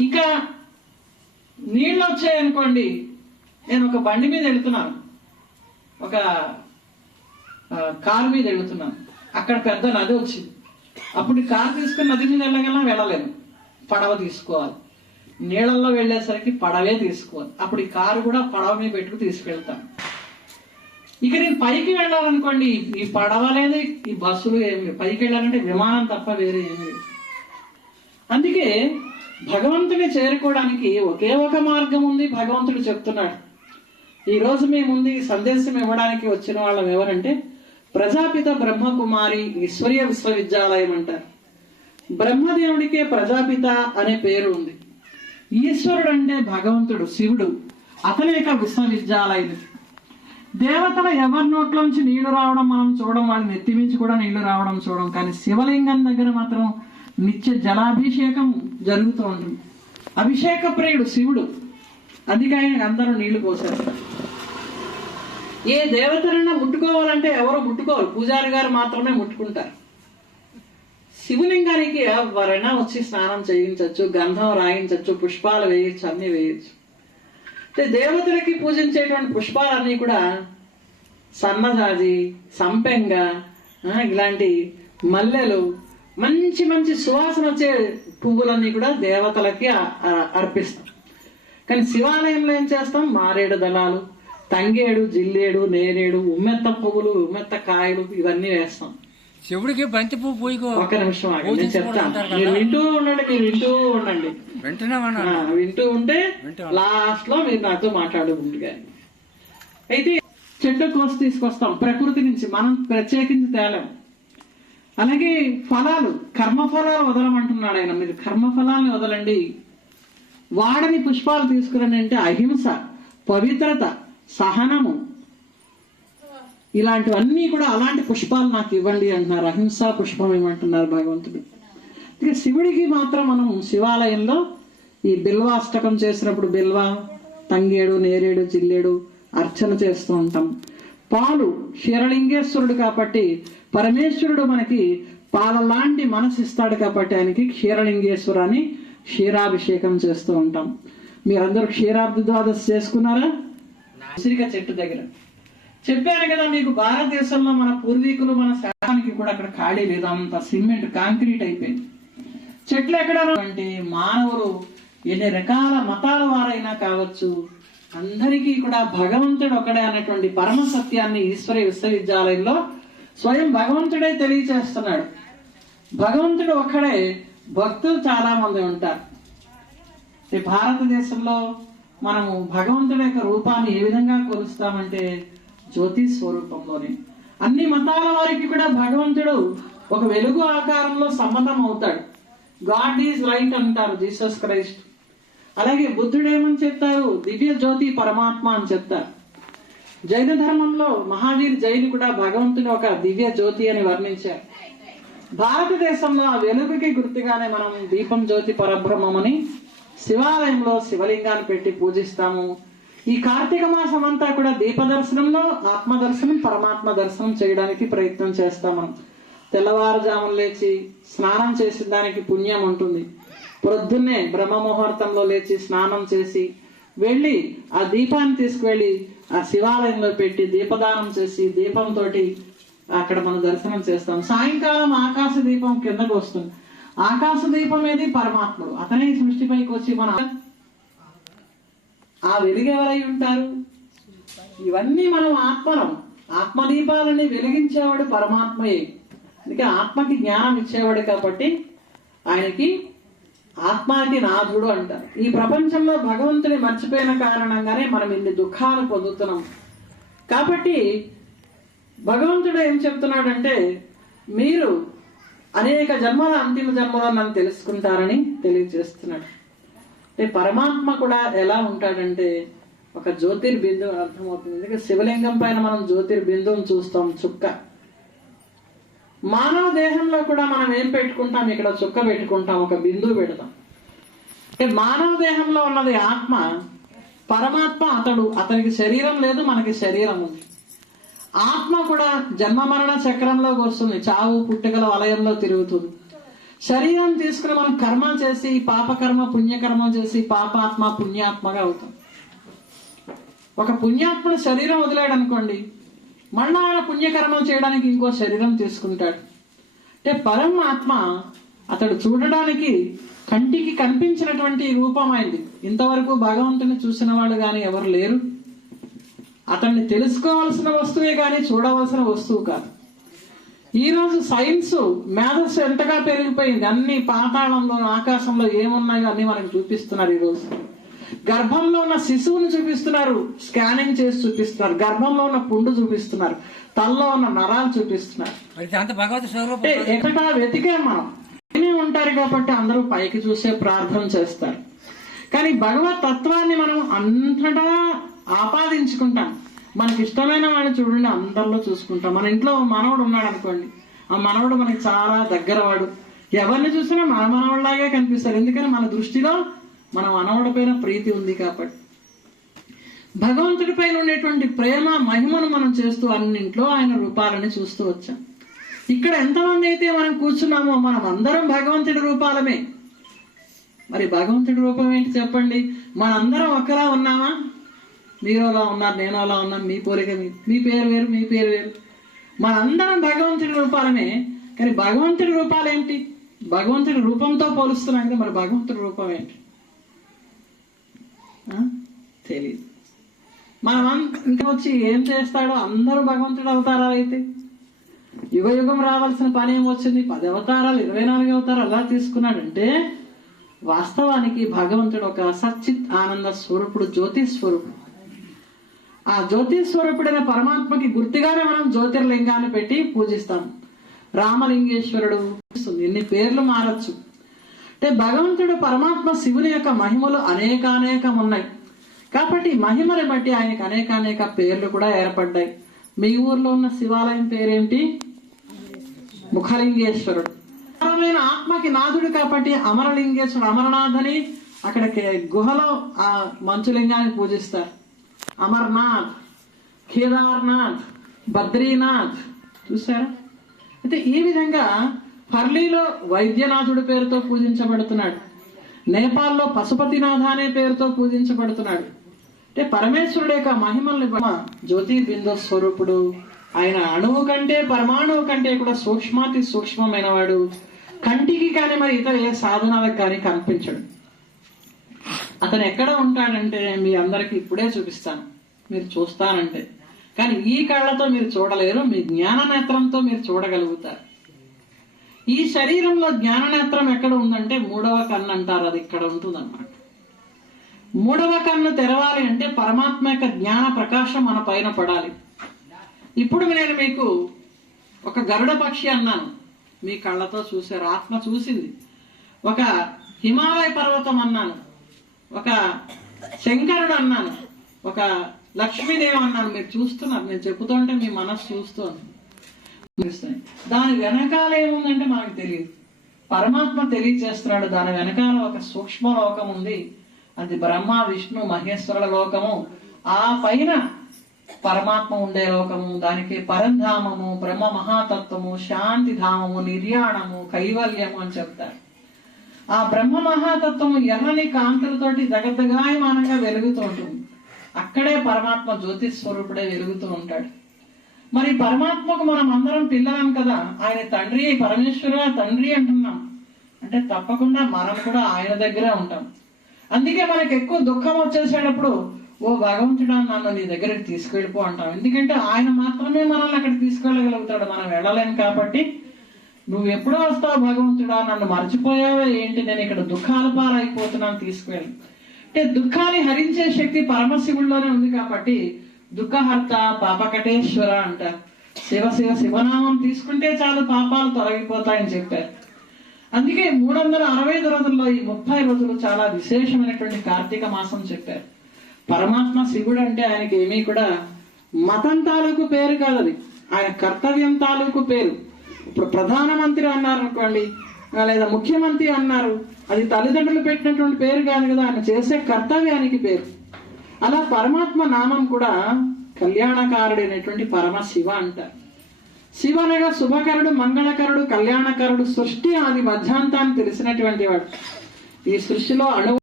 ఇంకా నీళ్ళు వచ్చాయనుకోండి నేను ఒక బండి మీద వెళ్తున్నాను. ఒక కారు మీద వెళ్తున్నాను. అక్కడ పెద్ద నది వచ్చింది. అప్పుడు కారు తీసుకుని నది మీద వెళ్ళగలనా? వెళ్ళలేను. పడవ తీసుకోవాలి. నీళ్ళల్లో వెళ్ళేసరికి పడవే తీసుకోవాలి. అప్పుడు ఈ కారు కూడా పడవ మీద పెట్టుకు తీసుకెళ్తాను. ఇక నేను పైకి వెళ్ళాలనుకోండి ఈ పడవ లేదు ఈ బస్సులు ఏమి పైకి వెళ్ళాలంటే విమానం తప్ప వేరే ఏమి లేదు. అందుకే భగవంతుని చేరుకోవడానికి ఒకే ఒక మార్గం ఉంది భగవంతుడు చెప్తున్నాడు. ఈరోజు మీ ముందు ఈ సందేశం ఇవ్వడానికి వచ్చిన వాళ్ళం ఎవరంటే ప్రజాపిత బ్రహ్మకుమారి ఈశ్వర్య విశ్వవిద్యాలయం అంటారు. బ్రహ్మదేవుడికే ప్రజాపిత అనే పేరు ఉంది. ఈశ్వరుడు అంటే భగవంతుడు శివుడు అతని యొక్క విశ్వవిద్యాలయం. దేవతల ఎవరి నోట్లోంచి నీళ్ళు రావడం మనం చూడడం వాళ్ళని ఎత్తిమించి కూడా నీళ్ళు రావడం చూడడం కానీ శివలింగం దగ్గర మాత్రం నిత్య జలాభిషేకం జరుగుతూ అభిషేక ప్రియుడు శివుడు. అందుకే ఆయనకు అందరూ నీళ్ళు పోశారు. ఏ దేవతలైనా ముట్టుకోవాలంటే ఎవరు ముట్టుకోరు పూజారి గారు మాత్రమే ముట్టుకుంటారు. శివలింగానికి ఎవరైనా వచ్చి స్నానం చేయించవచ్చు గంధం రాయించవచ్చు పుష్పాలు వేయచ్చు అన్నీ వేయచ్చు. అంటే దేవతలకి పూజించేటువంటి పుష్పాలన్నీ కూడా సన్నజాజి సంపెంగ ఇలాంటి మల్లెలు మంచి మంచి సువాసన వచ్చే పువ్వులన్నీ కూడా దేవతలకి అర్పిస్తాం. కానీ శివాలయంలో ఏం చేస్తాం? మారేడు దళాలు తంగేడు జిల్లేడు నేరేడు ఉమ్మెత్త పువ్వులు ఉమ్మెత్త కాయలు ఇవన్నీ వేస్తాం. శివుడికి బంతి పువ్వు పూయకు ఒక నిమిషం నేను చెప్తాను. మీరు వింటూ ఉండండి మీరు వింటూ ఉండండి. వింటూ ఉంటే లాస్ట్లో మీరు నాతో మాట్లాడుకుంటుగా అయితే చెట్టు కోసి తీసుకొస్తాం ప్రకృతి నుంచి. మనం ప్రత్యేకించి తేలేం. అలాగే ఫలాలు కర్మ ఫలాలు వదలమంటున్నాడు ఆయన. మీరు కర్మఫలాల్ని వదలండి. వాడని పుష్పాలు తీసుకురండి అంటే అహింస పవిత్రత సహనము. ఇలాంటివన్నీ కూడా అలాంటి పుష్పాలు నాకు ఇవ్వండి అంటున్నారు. అహింసా పుష్పం ఇవ్వమంటున్నారు భగవంతుడు. ఇక శివుడికి మాత్రం మనం శివాలయంలో ఈ బిల్వాష్టకం చేసినప్పుడు బిల్వ తంగేడు నేరేడు జిల్లేడు అర్చన చేస్తూ ఉంటాం. పాలు క్షీరలింగేశ్వరుడు కాబట్టి పరమేశ్వరుడు మనకి పాల లాంటి మనసు ఇస్తాడు కాబట్టి ఆయనకి క్షీరలింగేశ్వర అని క్షీరాభిషేకం చేస్తూ ఉంటాం. మీరందరూ క్షీరాబ్ది ద్వాదశి చేసుకున్నారా? ఉసిరిక చెట్టు దగ్గర. చెప్పాను కదా మీకు భారతదేశంలో మన పూర్వీకులు మన శాఖానికి కూడా అక్కడ ఖాళీ లేదు. అంత సిమెంట్ కాంక్రీట్ అయిపోయింది. చెట్లు ఎక్కడ అంటే మానవులు ఎన్ని రకాల మతాల వారైనా కావచ్చు అందరికీ కూడా భగవంతుడు ఒకడే అన్నటువంటి పరమ సత్యాన్ని ఈశ్వర విశ్వవిద్యాలయంలో స్వయం భగవంతుడే తెలియచేస్తున్నాడు. భగవంతుడు ఒక్కడే భక్తులు చాలా మంది ఉంటారు. ఈ భారతదేశంలో మనము భగవంతుడి యొక్క రూపాన్ని ఏ విధంగా కొలుస్తామంటే జ్యోతి స్వరూపంలోనే. అన్ని మతాల వారికి కూడా భగవంతుడు ఒక వెలుగు ఆకారంలో సమ్మతం అవుతాడు గాడ్ ఈజ్ లైట్ అంటారు జీసస్ క్రైస్ట్. అలాగే బుద్ధుడు ఏమని చెప్తారు? దివ్య జ్యోతి పరమాత్మ అని చెప్తారు. జైన ధర్మంలో మహావీర్ జైని కూడా భగవంతుని ఒక దివ్య జ్యోతి అని వర్ణించారు. భారతదేశంలో ఆ వెలుగుకి గుర్తుగానే మనం దీపం జ్యోతి పరబ్రహ్మమని శివాలయంలో శివలింగాన్ని పెట్టి పూజిస్తాము. ఈ కార్తీక మాసం అంతా కూడా దీప దర్శనంలో ఆత్మ దర్శనం పరమాత్మ దర్శనం చేయడానికి ప్రయత్నం చేస్తాం మనం. తెల్లవారుజామున లేచి స్నానం చేసిన దానికి పుణ్యం ఉంటుంది. ప్రొద్దున్నే బ్రహ్మ ముహూర్తంలో లేచి స్నానం చేసి వెళ్ళి ఆ దీపాన్ని తీసుకువెళ్ళి ఆ శివాలయంలో పెట్టి దీపదానం చేసి దీపంతో అక్కడ మనం దర్శనం చేస్తాం. సాయంకాలం ఆకాశ దీపం కిందకు వస్తుంది. ఆకాశ దీపం ఏది? పరమాత్ముడు. అతనే సృష్టిపైకి వచ్చి మన ఆ వెలుగు ఎవరై ఉంటారు? ఇవన్నీ మనం ఆత్మలం. ఆత్మదీపాలని వెలిగించేవాడు పరమాత్మయే. అందుకే ఆత్మకి జ్ఞానం ఇచ్చేవాడు కాబట్టి ఆయనకి ఆత్మాకి నాథుడు అంటారు. ఈ ప్రపంచంలో భగవంతుని మర్చిపోయిన కారణంగానే మనం ఇన్ని దుఃఖాలు పొందుతున్నాం. కాబట్టి భగవంతుడు ఏం చెప్తున్నాడంటే మీరు అనేక జన్మల అంతిమ జన్మలో నన్ను తెలుసుకుంటారని తెలియజేస్తున్నాడు. అంటే పరమాత్మ కూడా ఎలా ఉంటాడంటే ఒక జ్యోతిర్బిందు అర్థమవుతుంది. ఎందుకంటే శివలింగం పైన మనం జ్యోతిర్బిందువుని చూస్తాం చుక్క. మానవ దేహంలో కూడా మనం ఏం పెట్టుకుంటాం? ఇక్కడ చుక్క పెట్టుకుంటాం ఒక బిందువు పెడతాం. మానవ దేహంలో ఉన్నది ఆత్మ పరమాత్మ అతడు అతనికి శరీరం లేదు మనకి శరీరం ఉంది. ఆత్మ కూడా జన్మ మరణ చక్రంలోకి వస్తుంది చావు పుట్టుకల వలయంలో తిరుగుతుంది. శరీరం తీసుకుని మనం కర్మ చేసి పాపకర్మ పుణ్యకర్మ చేసి పాపాత్మ పుణ్యాత్మగా అవుతాం. ఒక పుణ్యాత్మ శరీరం వదిలాడు అనుకోండి మళ్ళా ఆయన పుణ్యకర్మలు చేయడానికి ఇంకో శరీరం తీసుకుంటాడు. అంటే పరమాత్మ అతడు చూడడానికి కంటికి కనిపించినటువంటి రూపం అయింది ఇంతవరకు భగవంతుని చూసిన వాళ్ళు కానీ ఎవరు లేరు. అతన్ని తెలుసుకోవాల్సిన వస్తువే కానీ చూడవలసిన వస్తువు కాదు. ఈ రోజు సైన్స్ మేధస్సు ఎంతగా పెరిగిపోయింది? అన్ని పాతాళంలో ఆకాశంలో ఏమున్నాయో అన్ని మనకు చూపిస్తున్నారు ఈ రోజు గర్భంలో ఉన్న శిశువుని చూపిస్తున్నారు. స్కానింగ్ చేసి చూపిస్తున్నారు. గర్భంలో ఉన్న పుండు చూపిస్తున్నారు. తల్లో ఉన్న నరాలు చూపిస్తున్నారు. ఎక్కడ వెతికాం మనం? ఉంటారు కాబట్టి అందరూ పైకి చూసే ప్రార్థన చేస్తారు. కానీ భగవత్ తత్వాన్ని మనం అంతటా ఆపాదించుకుంటాం. మనకి ఇష్టమైన వాడిని చూడండి అందరిలో చూసుకుంటాం. మన ఇంట్లో మనవడు ఉన్నాడు అనుకోండి. ఆ మనవడు మనకి చాలా దగ్గర వాడు ఎవరిని చూసినా మన మనవడిలాగే కనిపిస్తారు ఎందుకని? మన దృష్టిలో మనం మనవడి పైన ప్రీతి ఉంది కాబట్టి. భగవంతుడి పైన ఉండేటువంటి ప్రేమ మహిమను మనం చేస్తూ అన్నింట్లో ఆయన రూపాలని చూస్తూ వచ్చాం. ఇక్కడ ఎంతమంది అయితే మనం కూర్చున్నామో మనం అందరం భగవంతుడి రూపాలమే. మరి భగవంతుడి రూపం ఏంటి చెప్పండి? మనందరం ఒకలా ఉన్నామా? మీరు అలా ఉన్నారు నేను అలా ఉన్నాను మీ పోలిక మీ మీ పేరు వేరు మీ పేరు వేరు. మనందరం భగవంతుడి రూపాలమే. కానీ భగవంతుడి రూపాలు ఏంటి భగవంతుడి రూపంతో పోలుస్తున్నాం కదా మరి భగవంతుడి రూపం ఏంటి? ఆ? మనం ఇంకా వచ్చి ఏం చేస్తాడో అందరూ భగవంతుడు అవతారాలు అయితే? యుగ యుగం రావాల్సిన పని ఏమొచ్చింది పది అవతారాలు ఇరవై నాలుగు అవతారాలు ఎలా తీసుకున్నాడంటే వాస్తవానికి భగవంతుడు ఒక సచ్చిత్ ఆనంద స్వరూపుడు జ్యోతి స్వరూపుడు. ఆ జ్యోతి స్వరూపుడైన పరమాత్మకి గుర్తుగానే మనం జ్యోతిర్లింగాన్ని పెట్టి పూజిస్తాం. రామలింగేశ్వరుడు ఎన్ని పేర్లు మారచ్చు. అంటే భగవంతుడు పరమాత్మ శివుని యొక్క మహిమలు అనేకానేకం ఉన్నాయి కాబట్టి మహిమని బట్టి ఆయనకు అనేకానేక పేర్లు కూడా ఏర్పడ్డాయి. మీ ఊర్లో ఉన్న శివాలయం పేరేంటి ముఖలింగేశ్వరుడు. అమరమైన ఆత్మకి నాథుడు కాబట్టి అమరలింగేశ్వరుడు అమరనాథని అక్కడ గుహలో ఆ మంచులింగాన్ని పూజిస్తారు. అమర్నాథ్ కేదార్నాథ్ బద్రీనాథ్. చూసారా అయితే ఈ విధంగా పర్లీలో వైద్యనాథుడి పేరుతో పూజించబడుతున్నాడు. నేపాల్లో పశుపతినాథ అనే పేరుతో పూజించబడుతున్నాడు. అంటే పరమేశ్వరుడు యొక్క మహిమల్ని బ- జ్యోతిర్బిందు స్వరూపుడు ఆయన అణువు కంటే పరమాణువు కంటే కూడా సూక్ష్మాతి సూక్ష్మమైన వాడు కంటికి కానీ మరి ఇతర ఏ సాధనాలకు కానీ కనిపించడు. అతను ఎక్కడ ఉంటాడంటే మీ అందరికి ఇప్పుడే చూపిస్తాను. మీరు చూస్తానంటే. కానీ ఈ కళ్ళతో మీరు చూడలేరు మీ జ్ఞాన నేత్రంతో మీరు చూడగలుగుతారు. ఈ శరీరంలో జ్ఞాన నేత్రం ఎక్కడ ఉందంటే మూడవ కన్ను అంటారు అది ఇక్కడ ఉంటుంది మూడవ కన్ను తెరవాలి అంటే పరమాత్మ యొక్క జ్ఞాన ప్రకాశం మన పైన పడాలి. ఇప్పుడు నేను మీకు ఒక గరుడ పక్షి అన్నాను. మీ కళ్ళతో చూశారు ఆత్మ చూసింది. ఒక హిమాలయ పర్వతం అన్నాను. ఒక శంకరుడు అన్నాను. ఒక లక్ష్మీదేవి అన్నాను. మీరు చూస్తున్నారు నేను చెబుతుంటే మీ మనసు చూస్తుంది. తెలుస్తాయి. దాని వెనకాల ఏముందంటే మనకు తెలియదు. పరమాత్మ తెలియచేస్తున్నాడు దాని వెనకాల ఒక సూక్ష్మ లోకం ఉంది. అది బ్రహ్మ విష్ణు మహేశ్వరుల లోకము. ఆ పైన పరమాత్మ ఉండే లోకము దానికి పరంధామము బ్రహ్మ మహాతత్వము శాంతి ధామము నిర్యాణము కైవల్యము అని చెప్తారు. ఆ బ్రహ్మ మహాతత్వము ఎర్రని కాంతులతోటి జగద్గాయమానంగా వెలుగుతూ ఉంటుంది. అక్కడే పరమాత్మ జ్యోతిస్వరూపుడే వెలుగుతూ ఉంటాడు. మరి పరమాత్మకు మనం అందరం పిల్లలం కదా ఆయన తండ్రి పరమేశ్వర తండ్రి అంటున్నాం. అంటే తప్పకుండా మనం కూడా ఆయన దగ్గరే ఉంటాం. అందుకే మనకు ఎక్కువ దుఃఖం వచ్చేసేటప్పుడు ఓ భగవంతుడా నన్ను నీ దగ్గరికి తీసుకెళ్ళిపో అంటాం. ఎందుకంటే ఆయన మాత్రమే మనల్ని అక్కడ తీసుకెళ్ళగలుగుతాడు. మనం వెళ్ళలేము కాబట్టి నువ్వు ఎప్పుడు వస్తావు భగవంతుడా? నన్ను మర్చిపోయావే? ఏంటి? నేను ఇక్కడ దుఃఖాల పాలైపోతున్నాను తీసుకువెళ్ళి అంటే దుఃఖాన్ని హరించే శక్తి పరమశివుల్లోనే ఉంది కాబట్టి దుఃఖహర్త పాపకటేశ్వర అంటారు శివ శివ శివనామం తీసుకుంటే చాలు పాపాలు తొలగిపోతాయని చెప్పారు. అందుకే మూడు వందల అరవై ఐదు రోజుల్లో ఈ ముప్పై రోజులు చాలా విశేషమైనటువంటి కార్తీక మాసం చెప్పారు. పరమాత్మ శివుడు అంటే ఆయనకి ఏమీ కూడా మతం తాలూకు పేరు కాదు అది ఆయన కర్తవ్యం తాలూకు పేరు. ఇప్పుడు ప్రధానమంత్రి అన్నారు అనుకోండి లేదా ముఖ్యమంత్రి అన్నారు అది తల్లిదండ్రులు పెట్టినటువంటి పేరు కాదు కదా ఆయన చేసే కర్తవ్యానికి పేరు. అలా పరమాత్మ నామం కూడా కళ్యాణకారుడైనటువంటి పరమశివ అంటారు. శివ అనగా శుభకరుడు మంగళకరుడు కళ్యాణకరుడు సృష్టి ఆది మధ్యాంతాన్ని తెలిసినటువంటి వాడు. ఈ సృష్టిలో అణువు